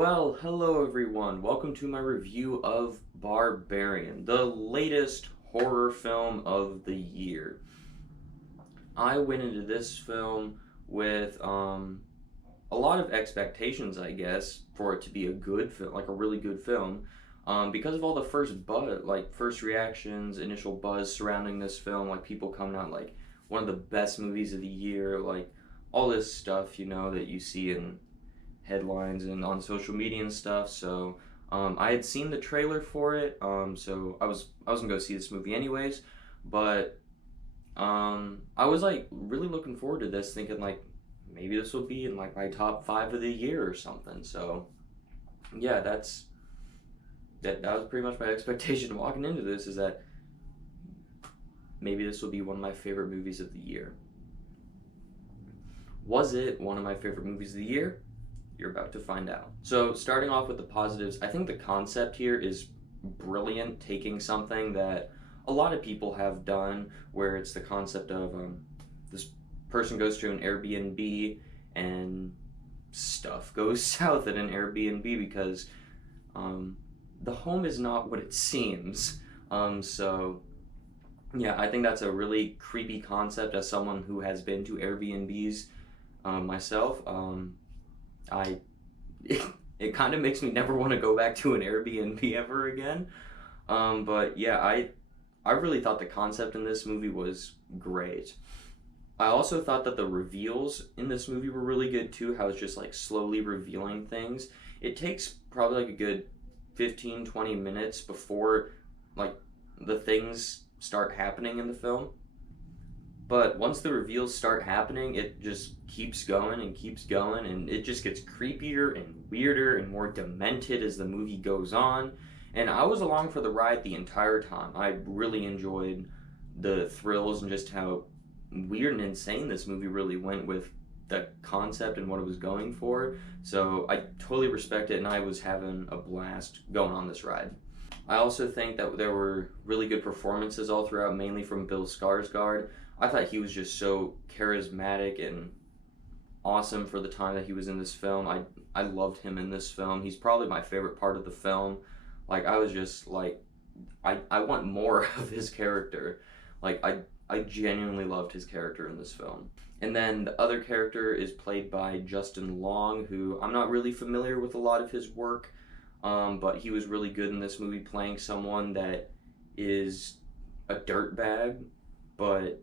Well, hello everyone. Welcome to my review of Barbarian, the latest horror film of the year. I went into this film with a lot of expectations, I guess, for it to be a good film, like a really good film. Because of all the first reactions, initial buzz surrounding this film, like people coming out like one of the best movies of the year, like all this stuff, that you see in headlines and on social media and stuff. So I had seen the trailer for it, so I was gonna go see this movie anyways. But I was like really looking forward to this, thinking like maybe this will be in like my top five of the year or something. So yeah, that was pretty much my expectation walking into this, is that maybe this will be one of my favorite movies of the year. Was it one of my favorite movies of the year? You're about to find out. So, starting off with the positives, I think the concept here is brilliant, taking something that a lot of people have done, where it's the concept of this person goes to an Airbnb and stuff goes south at an Airbnb because the home is not what it seems. So, yeah, I think that's a really creepy concept as someone who has been to Airbnbs myself. I it kind of makes me never want to go back to an Airbnb ever again. But yeah, I really thought the concept in this movie was great. I also thought that the reveals in this movie were really good too, how it's just like slowly revealing things. It takes probably like a good 15-20 minutes before like the things start happening in the film. But once the reveals start happening, it just keeps going and keeps going, and it just gets creepier and weirder and more demented as the movie goes on. And I was along for the ride the entire time. I really enjoyed the thrills and just how weird and insane this movie really went with the concept and what it was going for. So I totally respect it, and I was having a blast going on this ride. I also think that there were really good performances all throughout, mainly from Bill Skarsgård. I thought he was just so charismatic and awesome for the time that he was in this film. I loved him in this film. He's probably my favorite part of the film. Like, I was just like, I want more of his character. Like, I genuinely loved his character in this film. And then the other character is played by Justin Long, who I'm not really familiar with a lot of his work, but he was really good in this movie, playing someone that is a dirtbag, but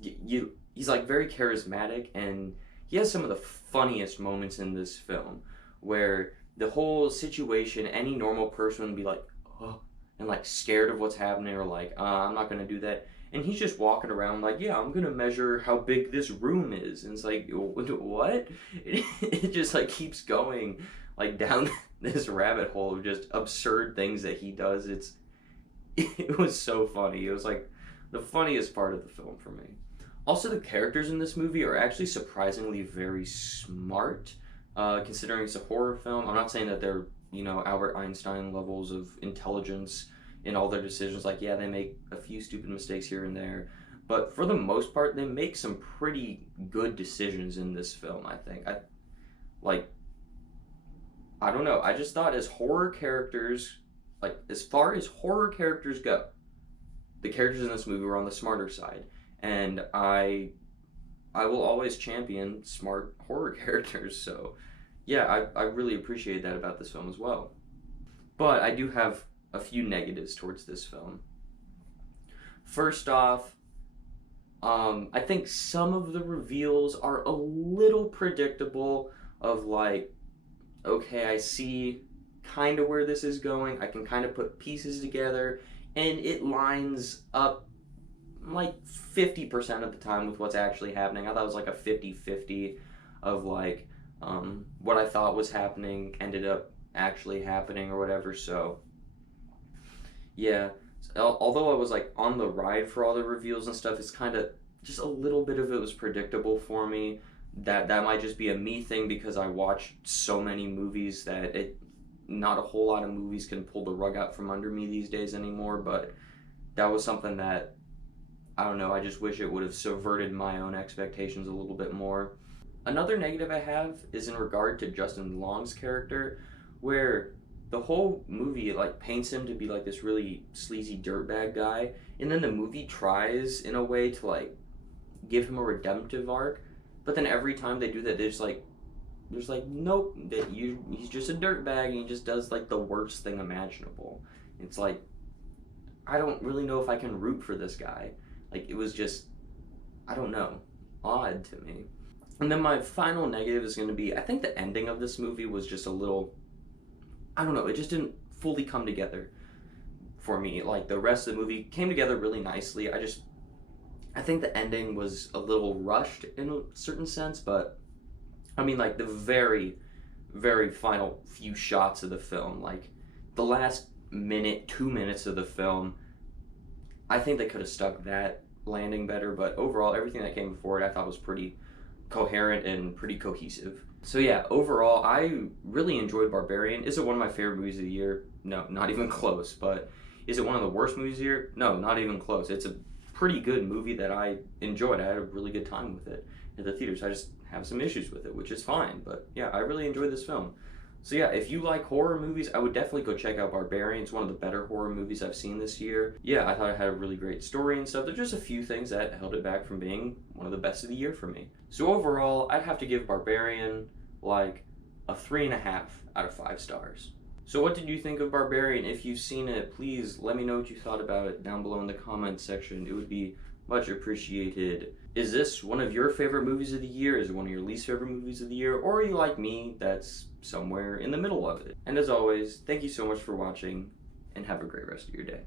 he's like very charismatic, and he has some of the funniest moments in this film, where the whole situation, any normal person would be like, oh, and like scared of what's happening, or like, I'm not gonna do that. And he's just walking around like, yeah, I'm gonna measure how big this room is. And it's like, what? It just like keeps going like down this rabbit hole of just absurd things that he does. It was so funny. It was like the funniest part of the film for me. Also, the characters in this movie are actually surprisingly very smart, considering it's a horror film. I'm not saying that they're, Albert Einstein levels of intelligence in all their decisions. Like, yeah, they make a few stupid mistakes here and there, but for the most part, they make some pretty good decisions in this film, I think. I don't know. I just thought as horror characters, like, as far as horror characters go, the characters in this movie were on the smarter side, and I will always champion smart horror characters. So yeah, I really appreciate that about this film as well. But I do have a few negatives towards this film. First off, I think some of the reveals are a little predictable. Of like, okay, I see kind of where this is going. I can kind of put pieces together, and it lines up like 50% of the time with what's actually happening. I thought it was like a 50-50 of like what I thought was happening ended up actually happening or whatever. So yeah, although I was like on the ride for all the reveals and stuff, it's kind of just a little bit of it was predictable for me. That might just be a me thing, because I watch so many movies that not a whole lot of movies can pull the rug out from under me these days anymore. But that was something that, I don't know, I just wish it would have subverted my own expectations a little bit more. Another negative I have is in regard to Justin Long's character, where the whole movie like paints him to be like this really sleazy dirtbag guy, and then the movie tries in a way to like give him a redemptive arc, but then every time they do that, there's like nope, he's just a dirtbag and he just does like the worst thing imaginable. It's like I don't really know if I can root for this guy. Like it was just I don't know, odd to me. And then my final negative is going to be I think the ending of this movie was just a little I don't know, it just didn't fully come together for me. Like the rest of the movie came together really nicely. I think the ending was a little rushed in a certain sense, but I mean like the very very final few shots of the film, like the last minute, 2 minutes of the film, I think they could have stuck that landing better, but overall everything that came before it I thought was pretty coherent and pretty cohesive. So yeah, overall, I really enjoyed Barbarian. Is it one of my favorite movies of the year? No, not even close. But is it one of the worst movies of the year? No, not even close. It's a pretty good movie that I enjoyed. I had a really good time with it at the theaters. I just have some issues with it, which is fine. But yeah, I really enjoyed this film. So yeah, if you like horror movies, I would definitely go check out Barbarian. It's one of the better horror movies I've seen this year. Yeah, I thought it had a really great story and stuff. There's just a few things that held it back from being one of the best of the year for me. So overall, I'd have to give Barbarian like a 3.5 out of 5 stars. So what did you think of Barbarian? If you've seen it, please let me know what you thought about it down below in the comments section. It would be much appreciated. Is this one of your favorite movies of the year? Is it one of your least favorite movies of the year? Or are you like me, that's somewhere in the middle of it? And as always, thank you so much for watching, and have a great rest of your day.